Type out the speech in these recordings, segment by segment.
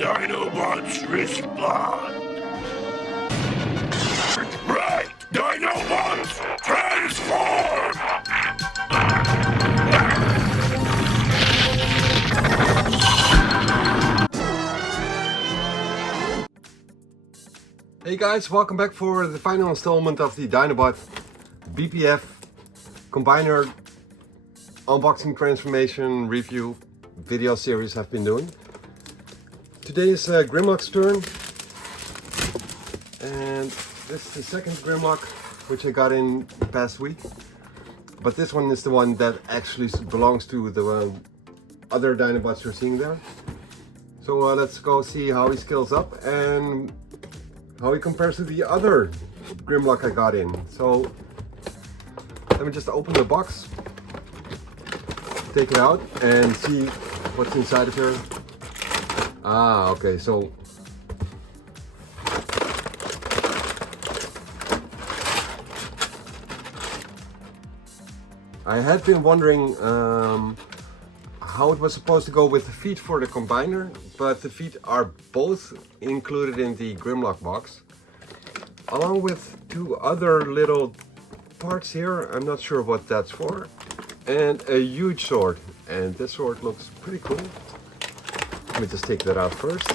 Dinobots respond. Right, Dinobots transform! Hey guys, welcome back for the final installment of the Dinobot BPF combiner unboxing transformation review video series I've been doing. Today is GRIMLOCK's turn, and this is the second GRIMLOCK which I got in the past week, but this one is the one that actually belongs to the other Dinobots you're seeing there. So let's go see how he scales up and how he compares to the other GRIMLOCK I got in. So let me just open the box, take it out and see what's inside of here. Okay, so I had been wondering how it was supposed to go with the feet for the combiner, but the feet are both included in the GRIMLOCK box, along with two other little parts here. I'm not sure what that's for, and a huge sword, and this sword looks pretty cool. Let me just take that out first.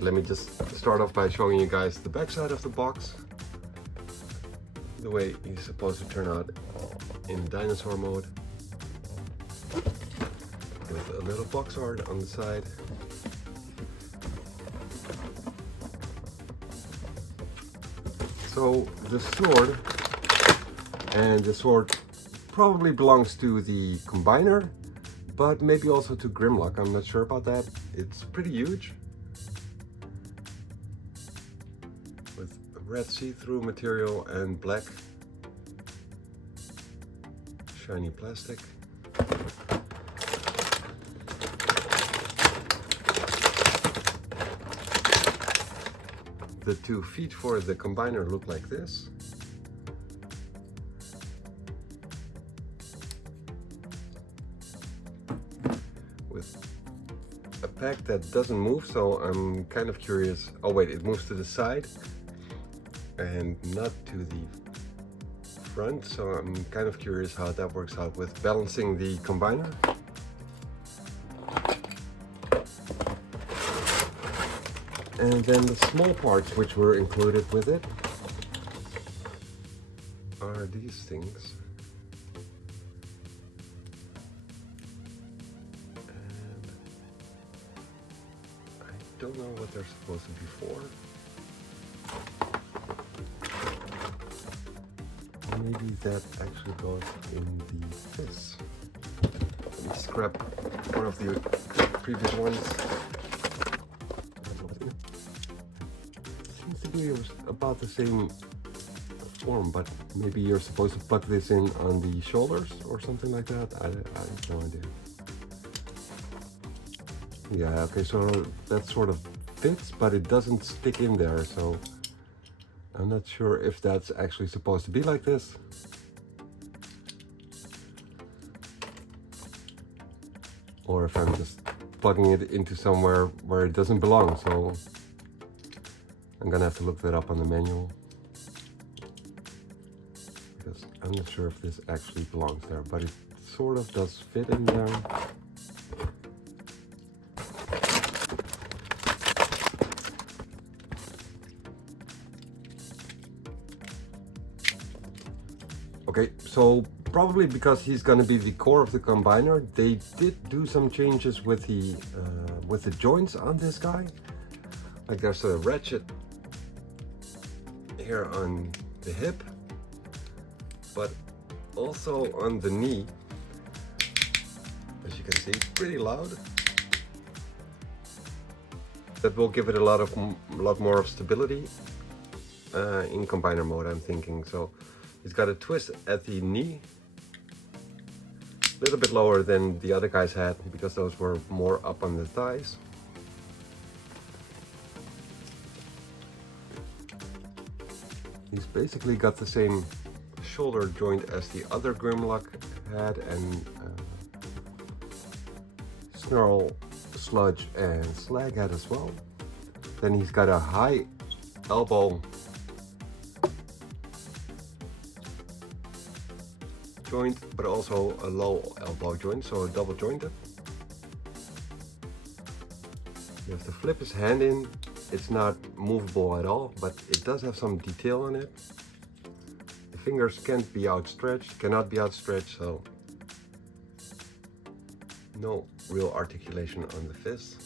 Let me just start off by showing you guys the back side of the box, the way he's supposed to turn out in dinosaur mode, with a little box art on the side. So the sword, and the sword probably belongs to the combiner, but maybe also to GRIMLOCK. I'm not sure about that. It's pretty huge, with red see-through material and black shiny plastic. The two feet for the combiner look like this. With a pack that doesn't move, so I'm kind of curious. Oh wait, it moves to the side and not to the front, so I'm kind of curious how that works out with balancing the combiner. And then the small parts which were included with it are these things. And I don't know what they're supposed to be for. Maybe that actually goes in this. Let me scrap one of the previous ones. Seems to be about the same form, but maybe you're supposed to put this in on the shoulders or something like that. I have no idea. Yeah, okay, so that sort of fits, but it doesn't stick in there, so I'm not sure if that's actually supposed to be like this. Or if I'm just plugging it into somewhere where it doesn't belong, so I'm gonna have to look that up on the manual, because I'm not sure if this actually belongs there, but it sort of does fit in there. Okay, so probably because he's going to be the core of the combiner, they did do some changes with the joints on this guy. Like there's a ratchet here on the hip, but also on the knee. As you can see, it's pretty loud. That will give it a lot more of stability in combiner mode, I'm thinking. So he's got a twist at the knee, a little bit lower than the other guys had, because those were more up on the thighs. He's basically got the same shoulder joint as the other Grimlock had, and Snarl, Sludge, and Slag had as well. Then he's got a high elbow joint, but also a low elbow joint, so a double jointed. You have to flip his hand in. It's not movable at all, but it does have some detail on it. The fingers cannot be outstretched, so no real articulation on the fist.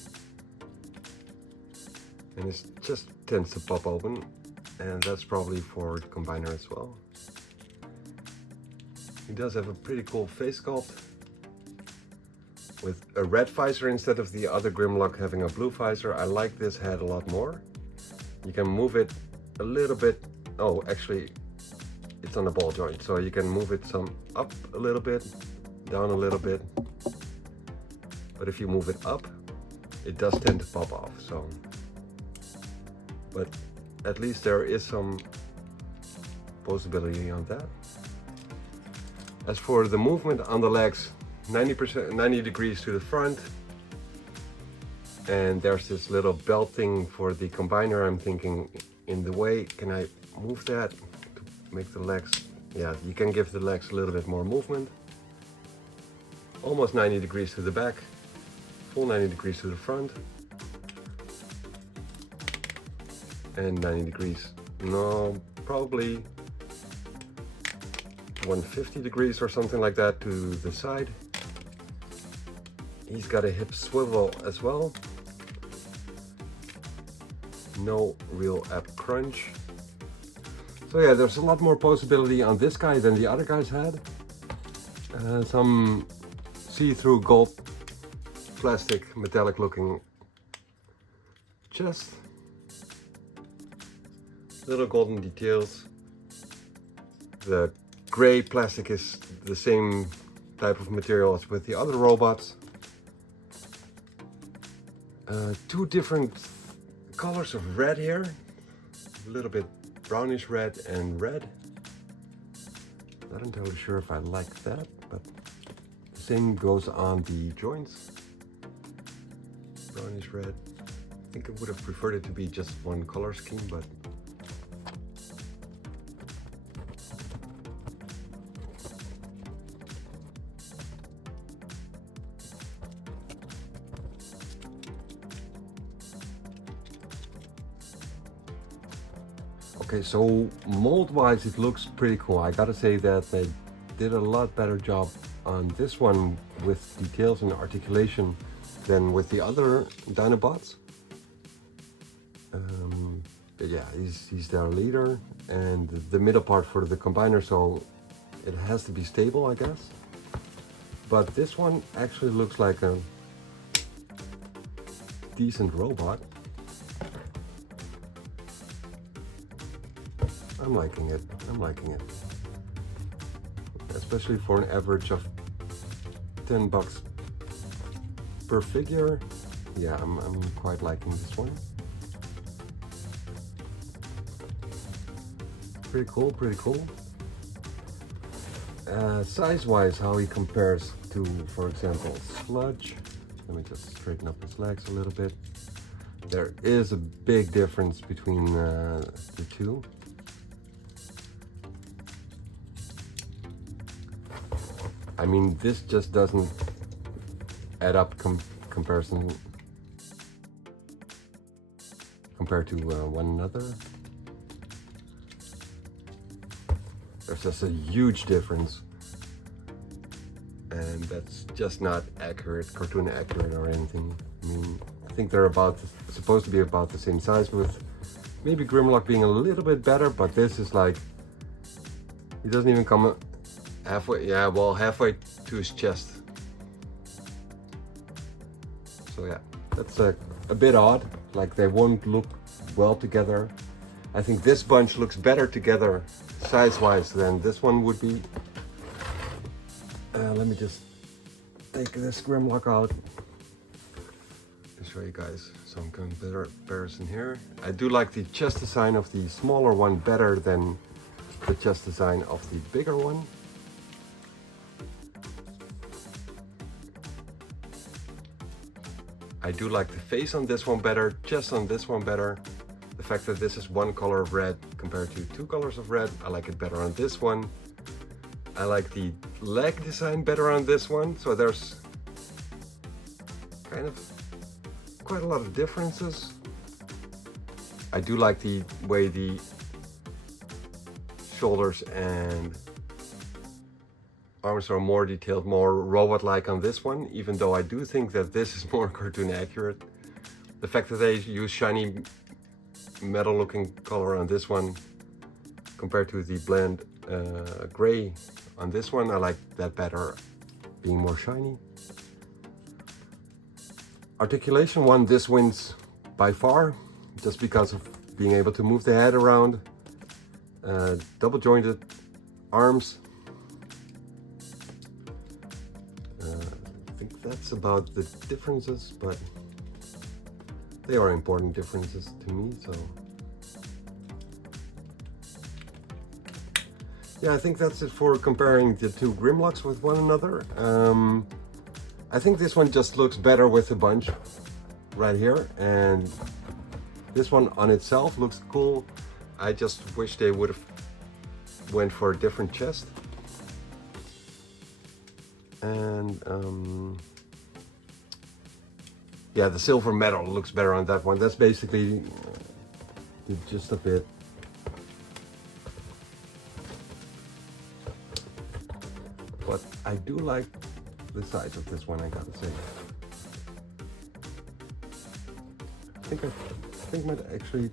And it just tends to pop open, and that's probably for the combiner as well. He does have a pretty cool face sculpt with a red visor instead of the other Grimlock having a blue visor. I like this head a lot more. You can move it a little bit. Oh, actually, it's on a ball joint, so you can move it some up a little bit, down a little bit. But if you move it up, it does tend to pop off. So, but at least there is some possibility on that. As for the movement on the legs, 90 degrees to the front, and there's this little belt thing for the combiner. I'm thinking in the way, can I move that to make the legs, yeah, you can give the legs a little bit more movement. Almost 90 degrees to the back, full 90 degrees to the front, and 90 degrees, no, probably 150 degrees or something like that to the side. He's got a hip swivel as well. No real ab crunch. So yeah, there's a lot more possibility on this guy than the other guys had. Some see-through gold plastic metallic looking chest. Little golden details. The gray plastic is the same type of material as with the other robots. Two different colors of red here, a little bit brownish red and red. Not entirely sure if I like that, but the same goes on the joints. Brownish red. I think I would have preferred it to be just one color scheme, but okay, so mold-wise it looks pretty cool. I gotta say that they did a lot better job on this one with details and articulation than with the other Dinobots. But yeah, he's their leader, and the middle part for the combiner, so it has to be stable, I guess. But this one actually looks like a decent robot. I'm liking it. I'm liking it. Especially for an average of $10 per figure. Yeah, I'm quite liking this one. Pretty cool, pretty cool. Size-wise, how he compares to, for example, Sludge. Let me just straighten up his legs a little bit. There is a big difference between the two. I mean, this just doesn't add up comparison compared to one another. There's just a huge difference, and that's just not accurate, cartoon accurate or anything. I mean, I think they're supposed to be about the same size, with maybe Grimlock being a little bit better, but this is like, he doesn't even come halfway, yeah, well, halfway to his chest. So yeah, that's a bit odd, like they won't look well together. I think this bunch looks better together size-wise than this one would be. Let me just take this Grimlock out and show you guys some comparison here. I do like the chest design of the smaller one better than the chest design of the bigger one. I do like the face on this one better, chest on this one better. The fact that this is one color of red compared to two colors of red, I like it better on this one. I like the leg design better on this one, so there's kind of quite a lot of differences. I do like the way the shoulders and arms are more detailed, more robot-like on this one, even though I do think that this is more cartoon accurate. The fact that they use shiny metal-looking color on this one compared to the blend gray on this one, I like that better, being more shiny. Articulation one, this wins by far, just because of being able to move the head around. Double jointed arms. I think that's about the differences, but they are important differences to me, so. Yeah, I think that's it for comparing the two Grimlocks with one another. I think this one just looks better with a bunch right here, and this one on itself looks cool. I just wish they would have went for a different chest. And yeah, the silver metal looks better on that one. That's basically the gist of it. But I do like the size of this one, I gotta say. I think I might actually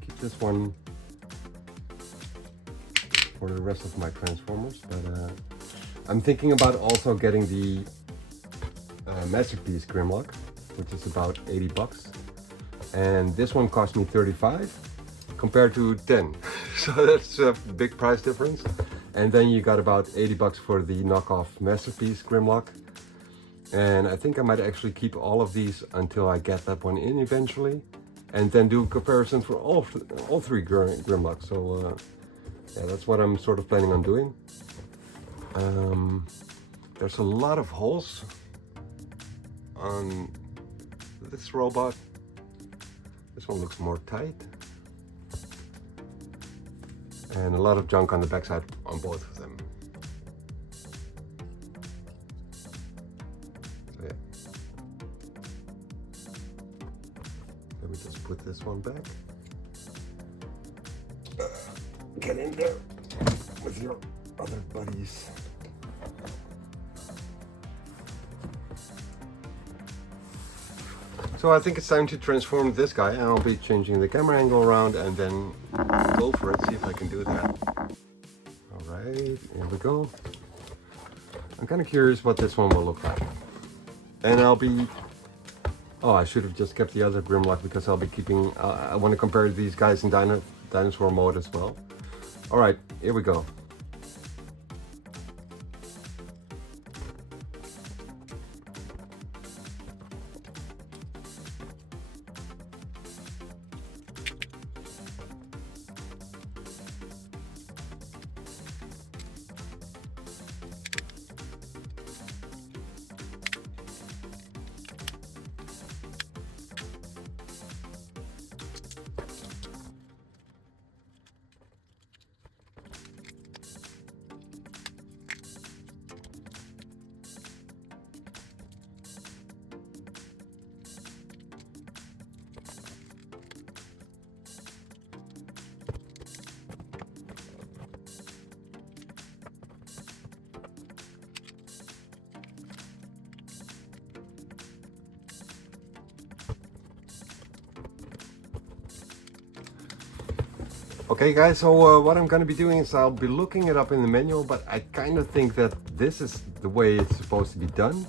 keep this one for the rest of my Transformers, but I'm thinking about also getting the Masterpiece Grimlock, which is about 80 bucks. And this one cost me 35 compared to 10. So that's a big price difference. And then you got about 80 bucks for the knockoff Masterpiece Grimlock. And I think I might actually keep all of these until I get that one in eventually. And then do a comparison for all three Grimlocks. So yeah, that's what I'm sort of planning on doing. There's a lot of holes on this robot. This one looks more tight. And a lot of junk on the backside on both of them. So yeah. Let me just put this one back. Get in there with your other buddies. So I think it's time to transform this guy, and I'll be changing the camera angle around and then go for it, see if I can do that. Alright, here we go. I'm kind of curious what this one will look like. And I'll be... Oh, I should have just kept the other Grimlock because I'll be keeping... I want to compare these guys in dinosaur mode as well. Alright, here we go. Okay guys, so what I'm gonna be doing is I'll be looking it up in the manual, but I kind of think that this is the way it's supposed to be done.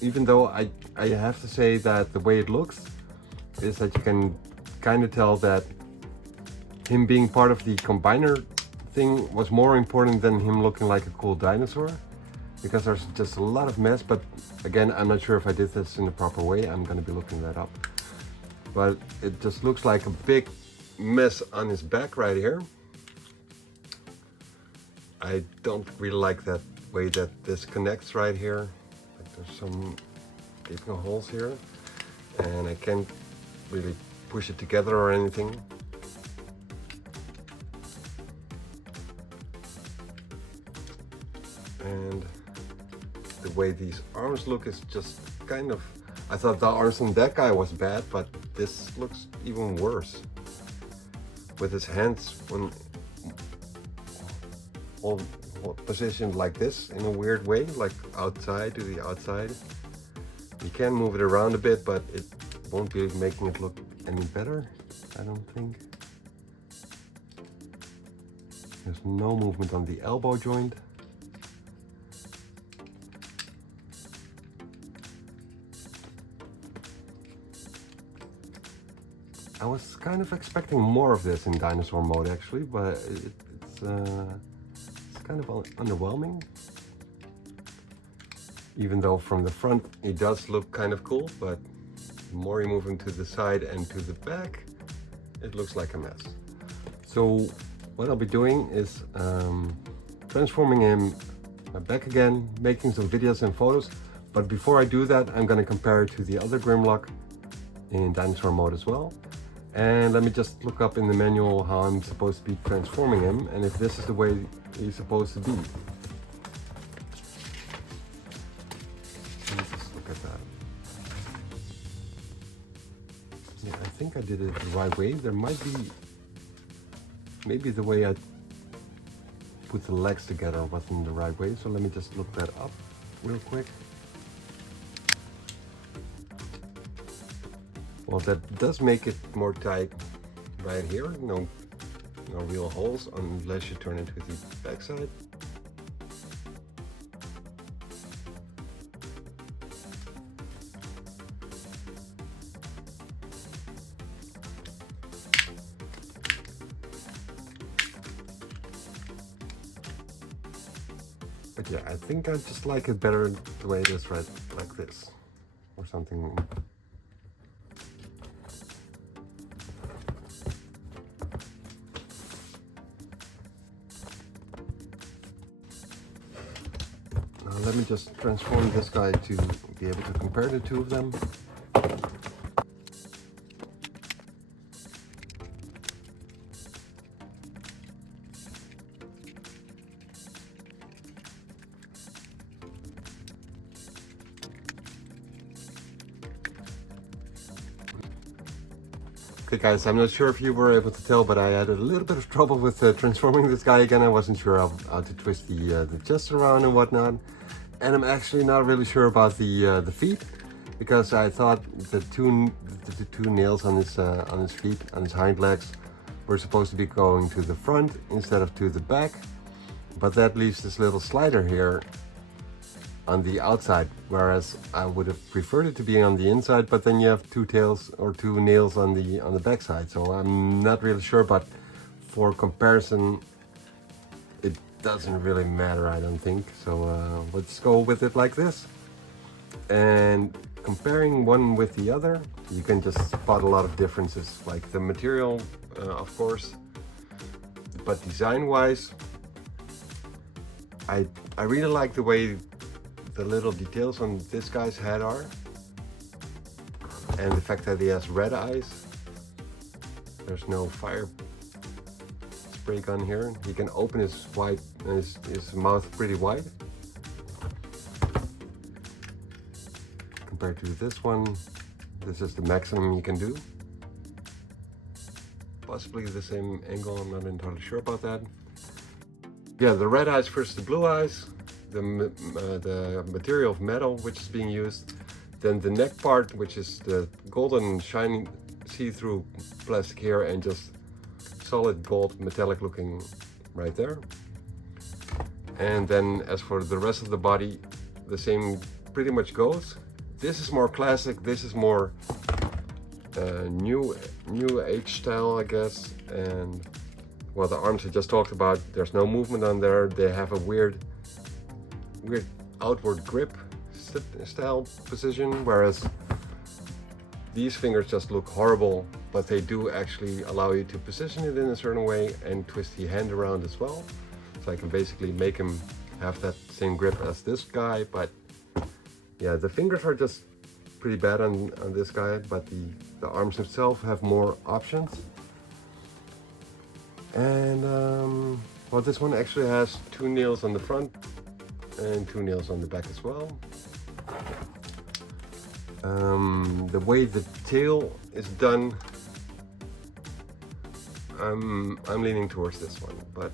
Even though I have to say that the way it looks is that you can kind of tell that him being part of the combiner thing was more important than him looking like a cool dinosaur, because there's just a lot of mess. But again, I'm not sure if I did this in the proper way. I'm gonna be looking that up, but it just looks like a big mess on his back right here. I don't really like that way that this connects right here. Like there's some gaping holes here, and I can't really push it together or anything. And the way these arms look is just kind of, I thought the arms on that guy was bad, but this looks even worse. With his hands all positioned like this in a weird way, like outside to the outside. You can move it around a bit, but it won't be making it look any better, I don't think. There's no movement on the elbow joint. I was kind of expecting more of this in dinosaur mode actually, but it's kind of underwhelming. Even though from the front it does look kind of cool, but the more you move him to the side and to the back, it looks like a mess. So what I'll be doing is transforming him back again, making some videos and photos. But before I do that, I'm going to compare it to the other GRIMLOCK in dinosaur mode as well. And let me just look up in the manual how I'm supposed to be transforming him and if this is the way he's supposed to be. Let's just look at that. Yeah, I think I did it the right way. There might be, maybe the way I put the legs together wasn't the right way. So let me just look that up real quick. Well, that does make it more tight right here. No real holes unless you turn it with the backside. But yeah, I think I just like it better the way it is right like this or something. Let me just transform this guy to be able to compare the two of them. Okay guys, I'm not sure if you were able to tell, but I had a little bit of trouble with transforming this guy again. I wasn't sure how to twist the chest around and whatnot. And I'm actually not really sure about the feet, because I thought the two nails on his feet, on his hind legs, were supposed to be going to the front instead of to the back. But that leaves this little slider here on the outside, whereas I would have preferred it to be on the inside, but then you have two tails or two nails on the back side. So I'm not really sure, but for comparison it doesn't really matter, I don't think. So let's go with it like this. And comparing one with the other, you can just spot a lot of differences, like the material, of course, but design wise, I really like the way the little details on this guy's head are, and the fact that he has red eyes. There's no fire spray gun here. He can open his mouth pretty wide. Compared to this one, this is the maximum you can do. Possibly the same angle, I'm not entirely sure about that. Yeah, the red eyes versus the blue eyes. The material of metal which is being used, then the neck part, which is the golden shiny see-through plastic here and just solid gold metallic looking right there. And then as for the rest of the body, the same pretty much goes. This is more classic, this is more new age style, I guess. And well, the arms I just talked about, there's no movement on there. They have a weird outward grip style position, whereas these fingers just look horrible, but they do actually allow you to position it in a certain way and twist the hand around as well. So I can basically make him have that same grip as this guy, but yeah, the fingers are just pretty bad on this guy, but the arms themselves have more options. And well, this one actually has 2 nails on the front and 2 nails on the back as well. The way the tail is done, I'm leaning towards this one, but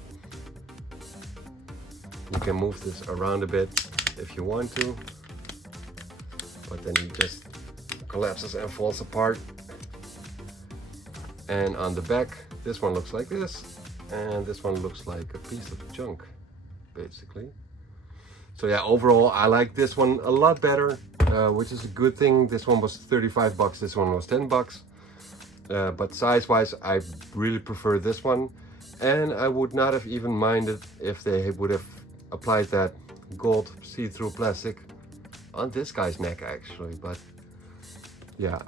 you can move this around a bit if you want to, but then he just collapses and falls apart. And on the back, this one looks like this, and this one looks like a piece of junk, basically. So yeah, overall, I like this one a lot better, which is a good thing. This one was 35 bucks, this one was 10 bucks. But size-wise, I really prefer this one. And I would not have even minded if they would have applied that gold see-through plastic on this guy's neck, actually. But yeah,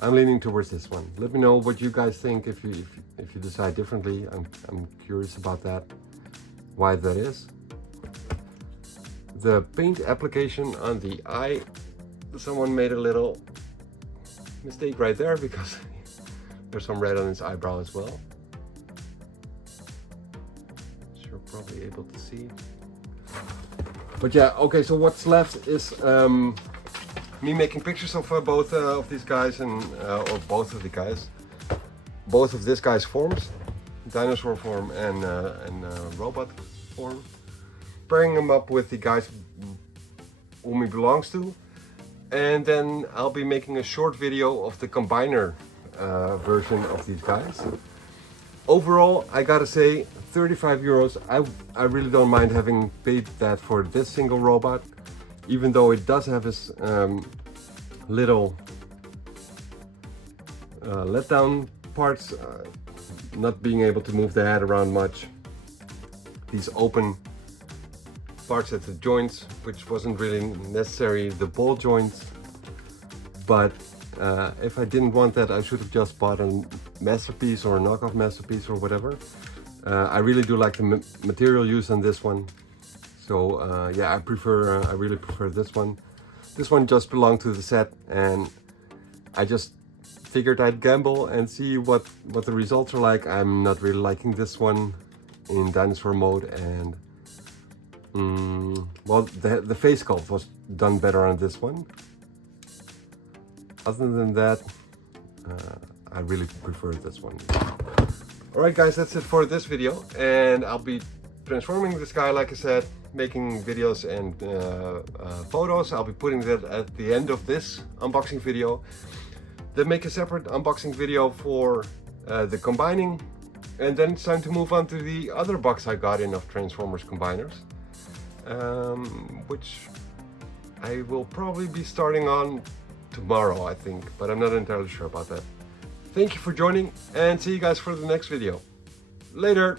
I'm leaning towards this one. Let me know what you guys think if you decide differently. I'm curious about that, why that is. The paint application on the eye, someone made a little mistake right there because there's some red on his eyebrow as well. You're probably able to see. But yeah, okay, so what's left is me making pictures of both of these guys, and or both of the guys. Both of this guy's forms, dinosaur form and robot form. Pairing them up with the guys whom he belongs to. And then I'll be making a short video of the combiner version of these guys. Overall, I gotta say, 35 euros. I really don't mind having paid that for this single robot, even though it does have his little letdown parts, not being able to move the head around much. These open parts at the joints, which wasn't really necessary, the ball joints. But if I didn't want that, I should have just bought a masterpiece or a knockoff masterpiece or whatever. I really do like the material used on this one. So yeah, I really prefer this one. This one just belonged to the set, and I just figured I'd gamble and see what the results are like. I'm not really liking this one in dinosaur mode, and well, the face sculpt was done better on this one. Other than that, I really prefer this one. Alright guys, that's it for this video, and I'll be transforming this guy, like I said, making videos and photos. I'll be putting that at the end of this unboxing video. Then make a separate unboxing video for the combining, and then it's time to move on to the other box I got in of Transformers combiners, which I will probably be starting on tomorrow, I think, but I'm not entirely sure about that. Thank you for joining, and see you guys for the next video. Later!